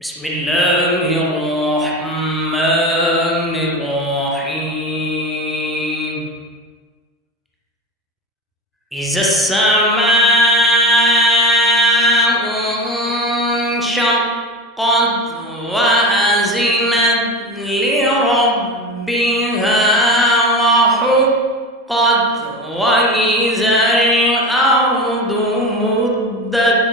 بسم الله الرحمن الرحيم. إذا السماء انشقت وأذنت لربها وحقت وإذا الأرض مدت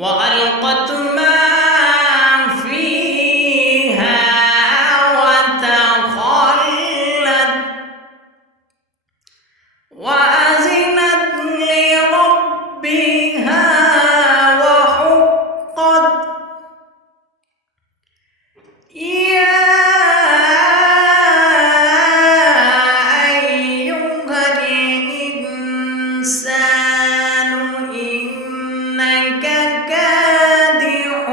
وألقت ما فيها وتخلت وأذنت لربها وحقت. يا أيها الإنسان إنك كادح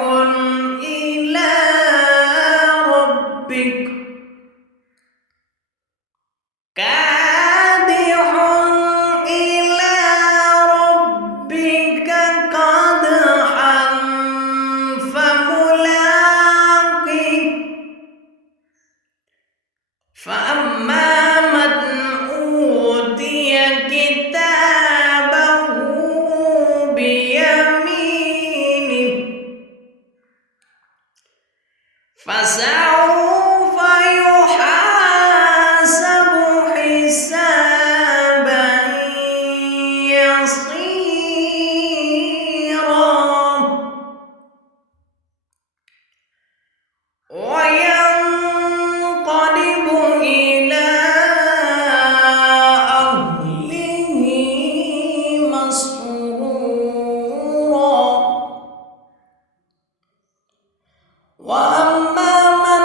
إلى ربك قدحا فملاقيه. فأما من أوتي كتابه بيمينه فسوف يحاسب حسابا يسيرا وينقلب إلى أهله مسرورا. وأما من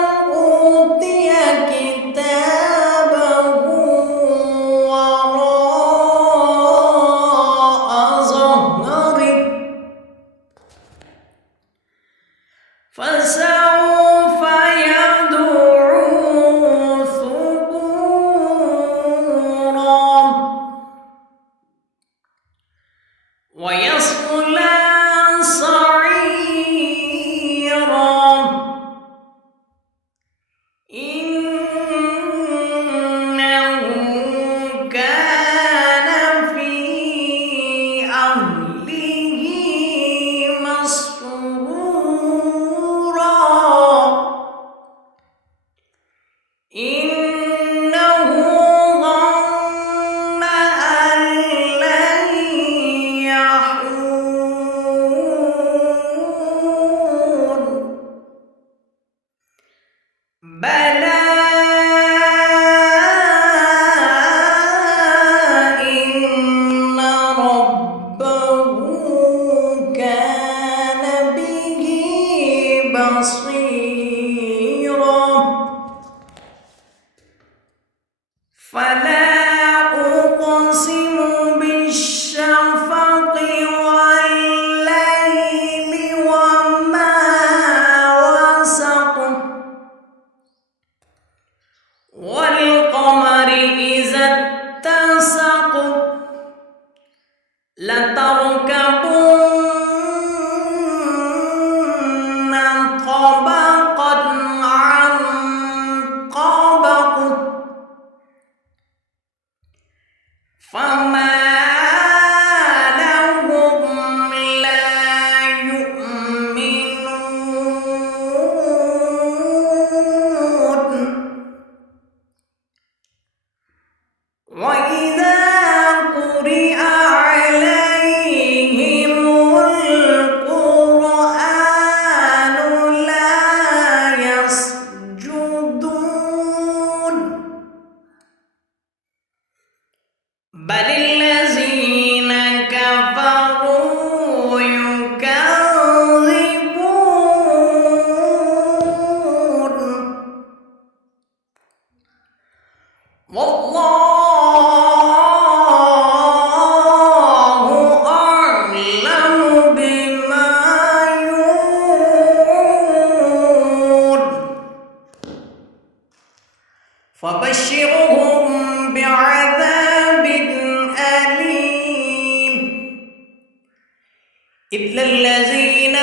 الذين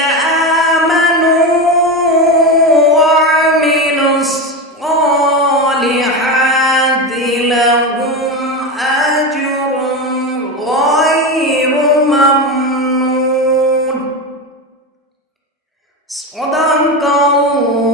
آمنوا وعملوا الصالحات لهم أجر غير ممنون. صدق الله